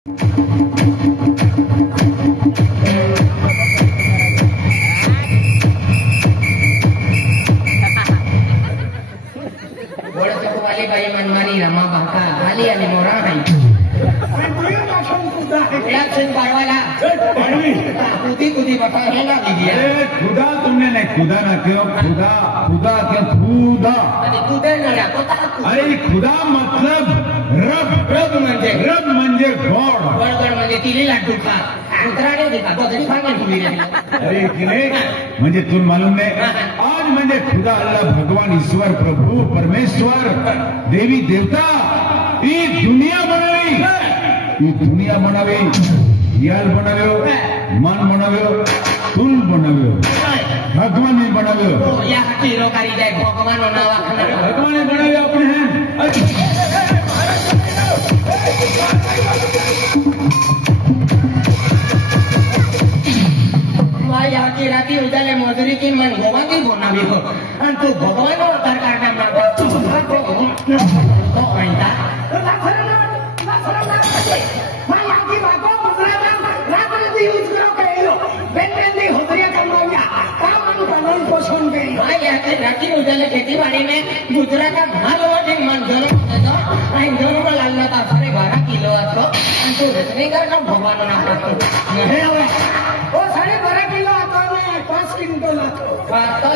वाली बाई मनमानी रमा बाका आली आणि मोरा आहे खुदी बता है ना दीजिए। खुदा तुमने नहीं खुदा ना क्यों खुदा खुदा क्या खुदा अरे खुदा मतलब रब म्हणजे गॉड बरोबर म्हणजे तिली लाडू खा अंतराने देखा बदली फांगे खुली अरे कि नहीं म्हणजे तुम मालूम नहीं आज म्हणजे खुदा अल्लाह भगवान ईश्वर प्रभु परमेश्वर देवी देवता ये दुनिया बनावे याल बनाव्यो मन बनाव्यो तुल बनाव्यो भगवान ने बनाव्यो या हीरो कारी जाए भगवान बनावा भगवान ने बनाव्यो अपने हैं या की राती उजाले मजुरी की मन भगवान की बनावी हो आणि तू भगवान अवतार काढना मागतो तो म्हणता खेती बाड़ी में गुजरात का भाग मन दोनों दोनों लालना था 12.5 किलो तो भगवान वो 12.5 किलो आता है 5 क्विंटल तो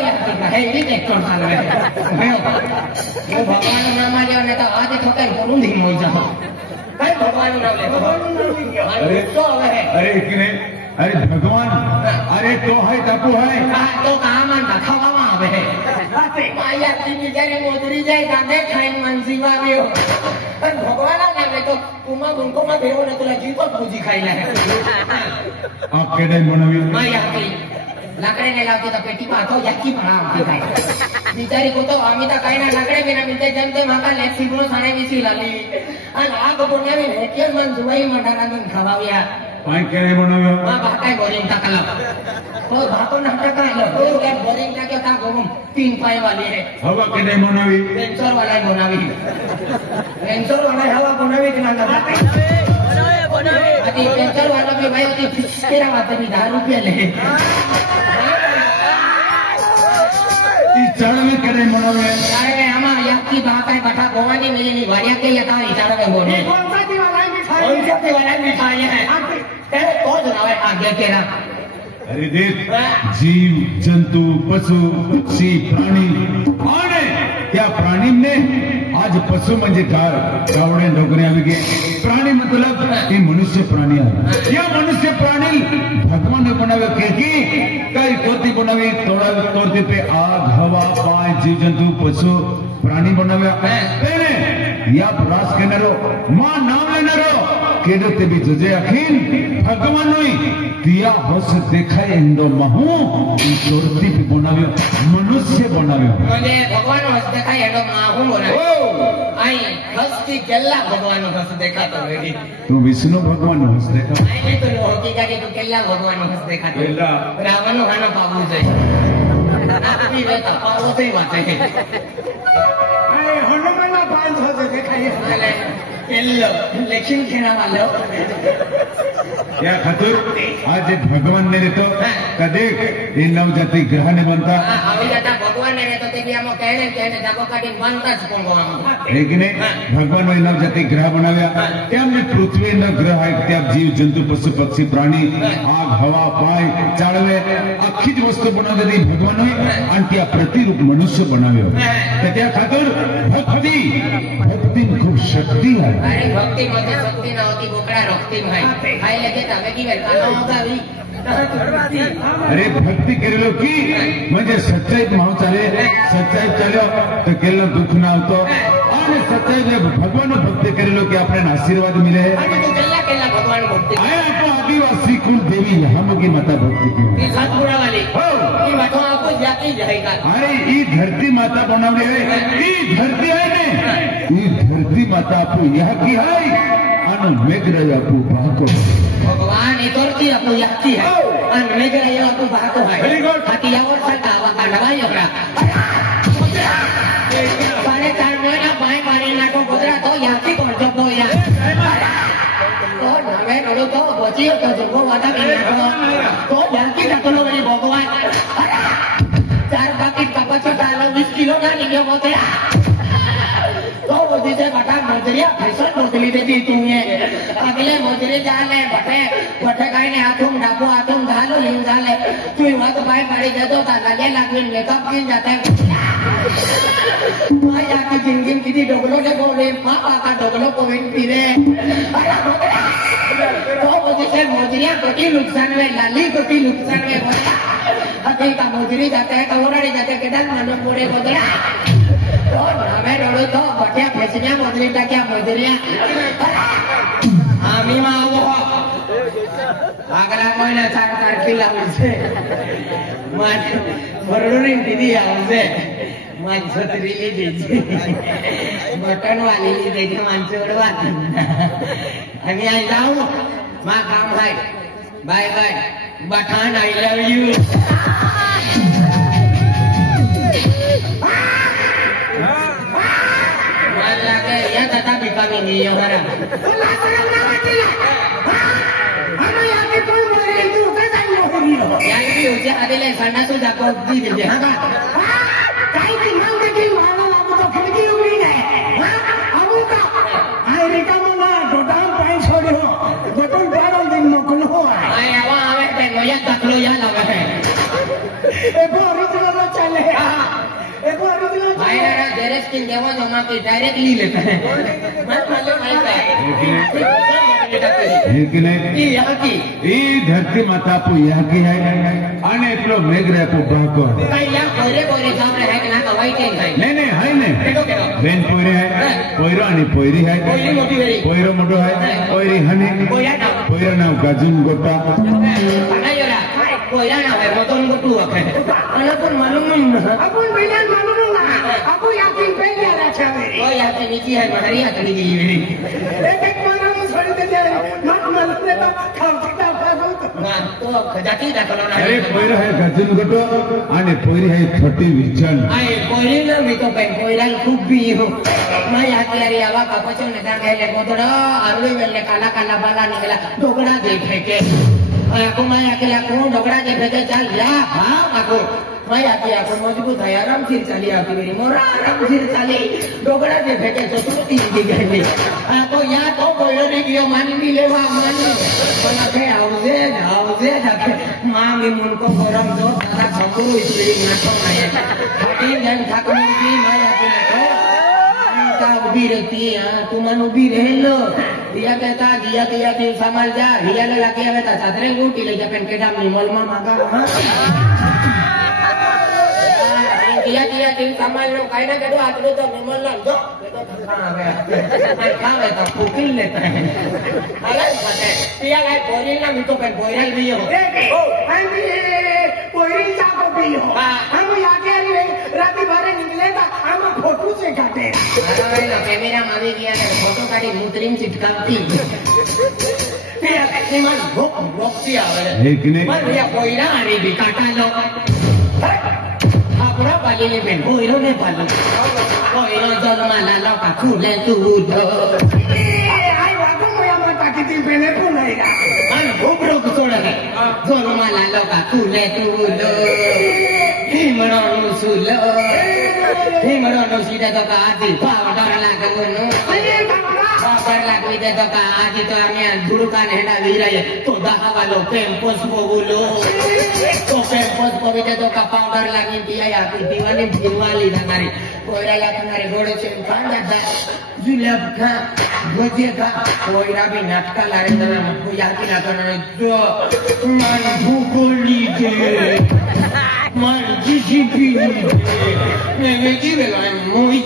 है वो भगवान नाम आने तो आज थोड़ा करूँ धी मोई जाओ भगवान नाम ले अरे कि नहीं अरे भगवान अरे तो है टपू है तो कहाँ मानता खावा वहाँ पे माया की बिचारी मोदरी जाए गांधे खाइन मनसीवा भी हो पर भगवान नाम ले तो कुमा उनको मत भेजो ना तुला जीतो पूजी खाई ले आप के नहीं बनवी माया की लाकड़े ने लावते तो पेटी में आतो याकी बना होती है बिचारी को तो अमिता काही ना लाकड़े बिना मिलते जनते माका लेट सिग्नो साने विसी लाली आणि आग पुण्या में हेटियन मन जुवाई मंडरा दिन खवाविया पाय के नहीं बनवी मां बाकाय बोरिंग टाकला तो भाको नाटक आलो तो या बोरिंग टाके ता गोम 3 पाय वाली है हवा के नहीं बनवी सेंसर वाला बनावी सेंसर वाला हवा बनावी के ना बनावे अति सेंसर वाला में भाई अति फिस्केरा वाते भी 10 रुपया ले चढ़वे करे मनोवे अरे हमा याकी बाकाय बटा गोवानी मिलेनी वारिया के यता चढ़वे बोले कौन सा वाला मिठाई है तेरे तो जनावे आगे केरा अरे देख जीव जंतु पशु पक्षी प्राणी आणि त्या प्राणी ने आज पशु म्हणजे गावडे डोकरे आवे के प्राणी मतलब ये मनुष्य प्राणी आहे या मनुष्य प्राणी भगवान ने बनावे के की कई कोती बनावे थोड़ा तोड़ते पे आग हवा पाय जीव जंतु पशु प्राणी बनावे पहले या रास केनारो मां नाम लेनारो केडो ते भी जजे अखिन भगवान नोई दिया बस देखा इंदो महू तोड़ती पे बनावे मनुष्य बनावे म्हणजे भगवान हस देखा एडो महू बनावे आई हस्ती केल्ला भगवान हस देखा तो वेगी तू विष्णु भगवान हस देखा आई तो होकी का तू केल्ला भगवान हस देखा केल्ला रावण हाना पावू जाय आपली वेता पावू ते वाटे अरे हनुमान पाल हस देखा ये केल्लो लेकिन केना वालो या खातूर आज भगवान ने तो कदे इन नवजाति ग्रह ने बनता अभी जाता भगवान ने तो ते भी हम कहने जाको काटी बनता ज कोण लेकिन भगवान ने नवजाति ग्रह बनाव्या ते हमने पृथ्वी न ग्रह है त्या जीव जंतु पशु पक्षी प्राणी आग हवा पाय चाळवे अख्खी वस्तू बनवलेली भगवान ने आणि त्या प्रतिरूप मनुष्य बनाव्यो त्या खातूर भक्ती खूप शक्ती आहे अरे भक्ति मध्ये शक्ती नव्हती बोकडा रक्ती भाई भाई लगे तवे की वेळा गावी अरे भक्ती केलो की म्हणजे सच्चाई माव चाले सच्चाई चलो तो केलो दुख ना होतो आणि सच्चाई ने भगवान भक्ति केलो की आपने आशीर्वाद मिले आणि तू केला भगवान भक्ति आए आपको आदिवासी कुल देवी हम की माता भक्ति की ये सतपुरा वाली हो ये मठो आपको जाती जाएगा अरे ये धरती माता बनावली है ये धरती है ने ये धरती माता आपको यह की है अन मेघराज आपको बाको भगवान इतरती आपको याती है अन मेघराज आपको बाको है हतियावर सटावा काढवा योगरा सारे चार महिना बाय बारी नाटो गुजरा तो याती करतो तो या kok name dulu tuh bocil tuh jenggo wadah ini kok jangkit aku lo dari Bogor. चार पाकिट कापाचं डायला 20 किलो ना निघ्या होते तो बोलते बटा मजरिया फैसल बोलली देती तुम्ही अगले मजरे झाले बटे बटे काही नाही आतून झालो लिहून झाले तुम्ही मत बाय पडे जातो लागे लागून मेकअप घेऊन जाते माझ्या की जिंदगी किती डोगलो ने बोले पापा का डोगलो कोविड पीरे तो बोलते मजरिया कोटी नुकसान में लाली कोटी नुकसान में अभी का मजूरी जाते हैं कवराड़ी जाते हैं केदार मानो पूरे बदला और हमें रोड तो बटिया फैसनिया मजूरी का क्या मजूरिया आमी माँ वो अगला कोई ना चार तारखेला उसे मान बरोबर दीदी आउसे मान छतरीली देती बटन वाली देती मान चोरवा अभी आई जाऊँ माँ काम है बाय बाय बठान आई लव यू मान लागे या तथा बिकामी नहीं हमारा हमें आगे कोई बोले तू कैसा नहीं होगी यार भी उसे आधे ले संडा सो जाको दी दे हाँ का काई की मांग की मानो आप तो खिड़की उड़ी है हाँ अबू का अमेरिका में ना गोदाम पाइन छोड़ो गोदाम बारों दिन मोकलो आए आवा आवे पे नया तकलो या लगा है एको ओरिजिनल चले एको ओरिजिनल भाई ना जेरे स्किन देवा जमा के डायरेक्टली लेते हैं मैं मालूम है लेकिन ये धरती माता को यहाँ की है आने प्रो मेघरे को बाको या कोरे कोरे सामने है कि ना हवाई के नहीं है नहीं बेन पोयरे है पोयरो आणि पोयरी है पोयरो मोटो है पोयरी हनी पोयरा ना गाजुन गोटा कोयरा ना है मोटन गोटू है अनपुन मालूम नहीं अपुन बेजान मालूम ना अपु याकिन पे क्या रहा है ओ याकिन नीचे है महरिया चली गई मेरी एक कोयरा में छोड़ दे मत मालूम रे तो खावटा ना तो खजाती दाखलो ना अरे पोयरा है गाजुन गोटो आणि पोयरी है छोटी विचन आई पोयरी ना मी तो पेन कोयरा खूब भी हो मैं याकी अरे आवा कापचो ने दा गेले गोदड़ा आरवे वेले काला काला बाला निकला डोगड़ा देखे के aku mai akila aku dogra je bete chal ya ha aku mai aki aku मजबूत है आराम से चली आती मेरी मोरा आराम से चली dogra je bete तो तुरती दी गई aku या तो बोलो ने कियो मान भी लेवा मान बना के आउजे जाके मां मी मुन को गरम जो दादा खबरू इसलिए ना तो नहीं खाटी जन ठाकुर की mai akila को उभी रहती है तुम उभी रह लो dia kata dia di samal ja dia le laki ave ta sadre guti le japen kedam ni molma maga dia di samal lo kaina kedo atlu to memol la jo kedo thaka ave ave ta pukil leta hai alai pate dia lai borin na mito pen boiral bhi ho o andi boirin cha ko bhi ho hum yaake ari rati bhare nikle ta hum photo se kate अरे ना camera मारे गया ने photo काटी मुद्रिन चिपकाती फिर ऐसे मन भोक सी आवे लेकिन मन भैया कोयरा अरे भी काटा लो अपना पाली ने बेन कोयरो ने पालो कोयरो जन्मा लालो का खुले तू दो आई वाको मोया मत किती बेने को नहीं रा मन भोकरो को छोड़ गए जन्मा लालो का खुले तू दो हिमनो सुलो हिमनो सीधा तो का आदि पावडर लागे बोलो पावडर लागे दे तो का आदि तो आम्ही दुरुकान हेडा विराय तो दहा वालो पेम्पस बोलो तो पेम्पस बोले तो का पावडर लागे दिया या दीवानी दिवाली लगारी कोयरा लगारी गोड़े से कांड जाता जुलेब का गोजे का कोयरा भी नाटका लारे तो हमको याद ही लगाना जो मन भूखोली दे मन जिसी भी मैं वेजी वेला मोई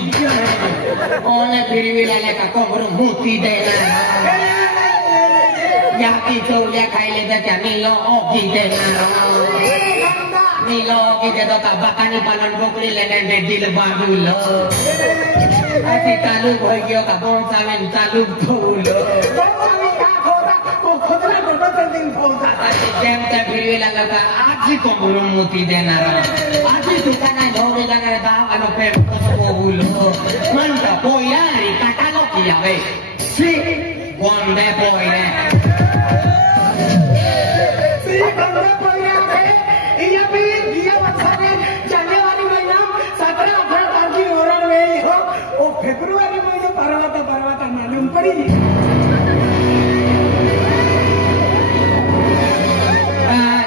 ओने फिर वेला लेका कोबरो मोती देना याकी चौलिया खाई ले देता नीलो ओकी देना नीलो ओकी दे तो का बकानी पालन बोकड़ी लेने दे दिल बाबूलो अति चालू हो गयो का बोन सावन चालू खोलो जेम ते फिरवी लगा आज ही कोबरो मोती देना आज ही दुकान है धोबे लगा दा वालो पे को बोलो मन का कोयारी काटा लो किया वे सी ગોંડે પોઈને સી ગંદા પોઈને આવે અહીંયા બી ગયા વખતે જાન્યુઆરી મહિના 17-18 તારીખ ઓરણ વેઈ હો ઓ ફેબ્રુઆરી મહિને પરવાતા માલુમ પડી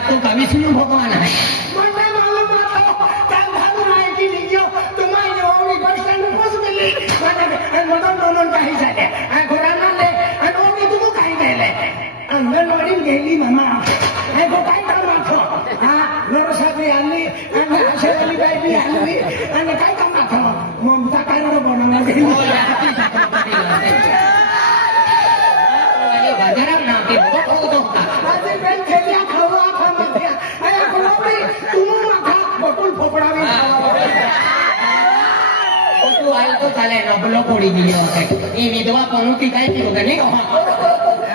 તો કવિષ્ણુ ભગવાન હે મને માલુમ હતો તન ભાડું નાય કી લીજો તમારે ઓમની બસ સ્ટેન્ડ પહોંચ ગઈ મને મદન નોનન કહી શકે આ ઘોડાના લે અને ઓમની તું કહી દે લે અંગણવાડી ગયેલી મામા આ ગો કાઈ કામ હતો હા નરો સાહેબ આલી અને આશેલી ભાઈ બી આલી અને કાઈ કામ હતો મમતા કાયરો બનાવવા ગઈ ગજરામ નામ કે બહુ દોસ્તા આજે બેન ખેલિયા ખાવા ખાવા આયા કોલોડી તું માથા બટુલ ફોપડાવી તું હાલ તો ચાલે નબળો પડી ગયો હશે એ વિધવા પણુતી કઈ થયું કે નહીં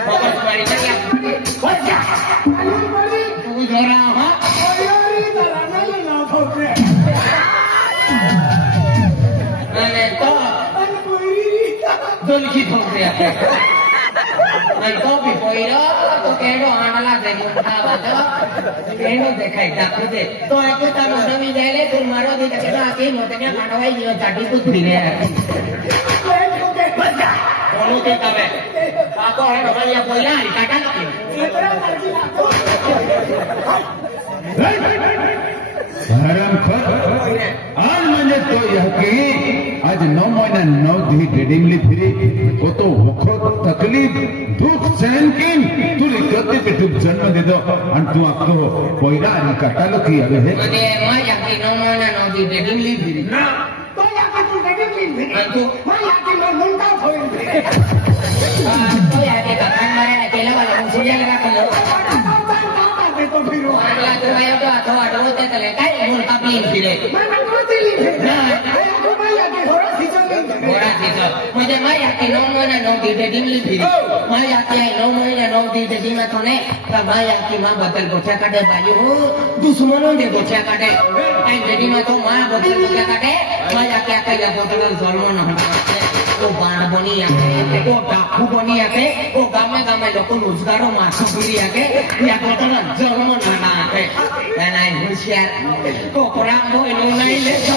બાબા તમારી જગ્યા વચ્ચા આલી પડી તું જોરા હા ઓયોરી તરાને ના ફોપડે અને તો અને કોઈરી દોલખી ઠોકરે આપે અને તો બી પોઈરો તો કેડો આંડલા દે મુઠા બાતો કેડો દેખાય દાખલો દે તો આ તો તારો નવી જાય લે તું મારો દી કે તો આકી મોતને કાઢવાઈ ગયો ચાટી તું ધીરે બેન કોકે વચ્ચા કોનું તે તમે પાકો હે રમણિયા પોઈરા હરી કાટા નથી એટલા તારજી નાખો हरामखोर आज म्हणजे तो यह कि आज 9 महीना 9 दी डेडिंगली फिरी वो तो वखो तकलीफ दुख सहन की तुरी गति पे तू जन्म दे दो आणि तू आपको पोयरा आणि कटालो की अबे है મને માયા કે નોના નોદી ડેડિંગલી ફીરી ના તો યાકે તું ડેડિંગલી ફીરી અને તું માં યાકે માં મુંડા થોઈ ફીરી તો યાર કે કાન મારે ને પેલા વાળા હું સિરિયલ રાખેલો તો ફીરો આટલા તો આયો તો આથો આડવો તે તલે કાઈ મૂળ કાપી ફીરે માં કોતીલી ફીરી આયા કો માં યાકે હોરા ખીચલી મોરા દીધો મને માયા કે નોના નોદી ડેડિંગલી ફીરી માયા કે 9 મહિના 9 દી ડેડિંગમાં તો ને તો માયા કે માં બદલ ગોઠા કાઢે બાજુ દુશ્મનો દે ગોઠા કાઢે આ ડેડિંગમાં તો માં બદલ ગોઠા કાઢે માયા કે આકલા બદલ જન્મ ન હંતા તો બાણ બની આકે તો ડાકુ બની આકે તો ગામે ગામે લોકો રોજગારો માથું પૂરી આકે યા પોતાના જન્મ નાના આકે નાના હોશિયાર તો પરામો એનો નહીં લેતો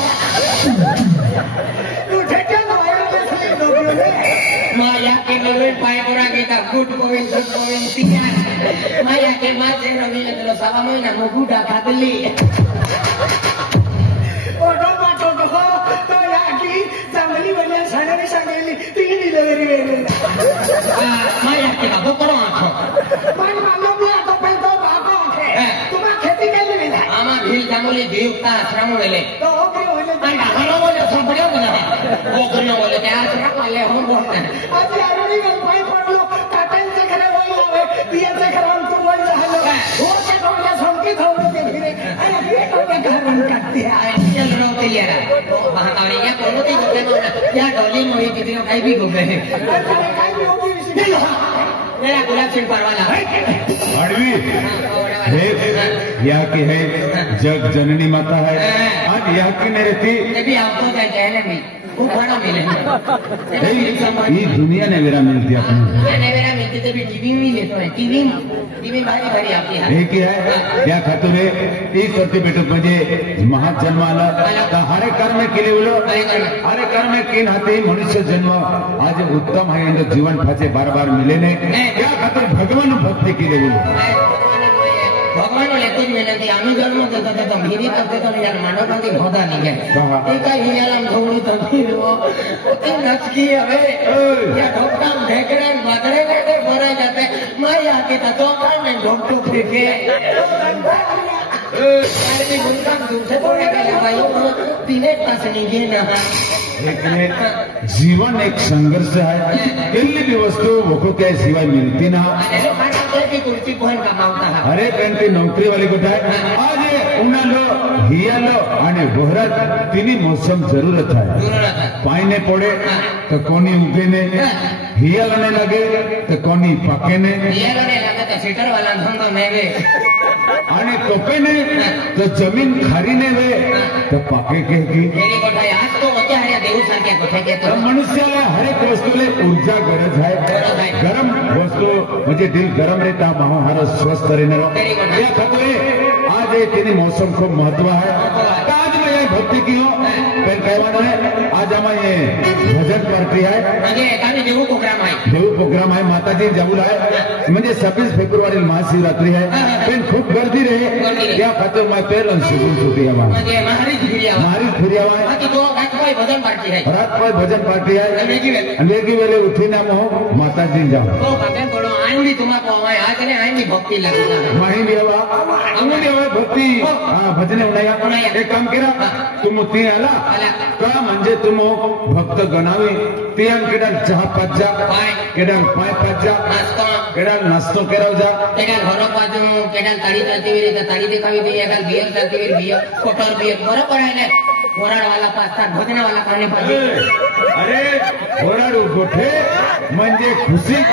તું ઠેકે નો આયો બેસલી દોગ્યો ને માયા કે નવે પાય પરા ગીતા ગુડ ગોવિંદ તિયાર માયા કે માથે રવિ એટલો સવા મહિના મોગુડા ખાધલી ઓડો પાટો તો યાકી ચાંદલી બન્યા સાડે સાડેલી તીન ડિલિવરી વેરે માયા કે બાબો કરો આખો મારી માનો બી આ તો પેલો બાબો છે તુમા ખેતી કેલી વેલા આમાં ભીલ જામોલી દેવતા આશ્રમ વેલે તો ઓકે ઓલે અને ઘણો બોલે સાંભળ્યો કે ના ઓ ઘણો બોલે કે આશ્રમ વાલે હું બોલતે આજે આરોની ગલ પાઈ પડલો કાટેન से करे वही आवे पिए से करम तो वही रहलो वो से कोला समकी थोड़े के फिरे अरे ये तो के घर बन करती है चल रो तैयार तो वहां का नहीं कोनो ती गोले में या डोली मोई कितनी खाई भी गोले है अरे काई भी होगी इसी मेरा गुलाब सिंह परवाला अड़वी है यहाँ की है जग जननी माता है आज यहाँ की नहीं रहती ये भी आपको जाए कहने में वो बड़ा मिले ये दुनिया ने मेरा मिलती अपने ने मेरा मिलते तो भी टीवी में लेते हैं टीवी भारी भारी आती है हे की आहे त्या खातुरे एक करते बेटो म्हणजे महाजन्म आला तर हरे कर्म केले उलो हरे कर्म केन हाते मनुष्य जन्म आज उत्तम आहे आणि जीवन फाचे बार बार मिले ने त्या खातर भगवान भक्ती केले उलो भगवान लेते ही मिले कि आमी जन्म देता तो भीरी करते तो यार मानव बंदी होता नहीं है एक ही यालम धोड़ी तो फिर वो उतनी नचकी है या धोखा ढेकड़े बदले करके भरे जाते मैं आके तो कान ढोक फेंके यार भी गुनका दूसरे बोले के भाई तीने पास नहीं ना એટલે જીવન એક સંઘર્ષ है કેટલી બી વસ્તુ વખો કે સિવાય મિલતી ના અને લોકો ખાતે की कुर्सी कोण कमावता है अरे पेंटी नौकरी वाली गोटा आज उन्हाळो हियालो आणि डोहरात तिन्ही मोसम जरूरत आहे जरूरत है पाणी ने पडे तर कोणी उगे ने हियाला ने लगे तर कोणी पाके ने ये ने लगा तो सीटर वाला धंधो नेवे आणि कोके ने तर जमीन खारी ने वे तर पाके के की मेरी गोठाई आज तो क्या है देऊ सारख्या गोठ्यात येतो तर मनुष्याला हर एक वस्तूले ऊर्जा गरज आहे गरम वस्तू म्हणजे दिल गरम रहता माहो स्वस्थ रहने या खतरे आज ये तेनी मौसम को महत्व है तो आज मैं ये भक्ति की हूँ फिर कहवाना है आज हमारे ये भजन पार्टी है म्हणजे एखादी देऊ प्रोग्राम आहे देव प्रोग्राम आहे माताजी जाऊल आहे म्हणजे 26 फेब्रुवारी महाशिवरात्री आहे पण खूप गर्दी रहे त्या खातर मैं पेरन सुगुन सुटी हवा म्हणजे मारी फिरियावा आहे बाकी तो गाठवाई भजन पार्टी आहे रात पर भजन पार्टी है अंधेरी वेले उठी ना मोह माताजी जाओ तो बाकी थोडं आईवडी तुम्हाला पोवाय आज ने आईनी भक्ती लागली माही देवा अंगुली हवा भक्ती हा भजने उन्हाया एक काम केला तुम ती आला का म्हणजे तुम भक्त गणावी ती केडाल चहा पाच जा केडाल पाय पाच जा केडाल नास्तो कराव जा केडाल घर बाजू केडाल ताडी चालती वेळी ताडी देखावी दे एकाल बियर चालती वेळी बियर कोटर बियर बरोबर आहे वराड वाला पास्ता भजने वाला करणे पाहिजे अरे वराड गोठे म्हणजे खुशी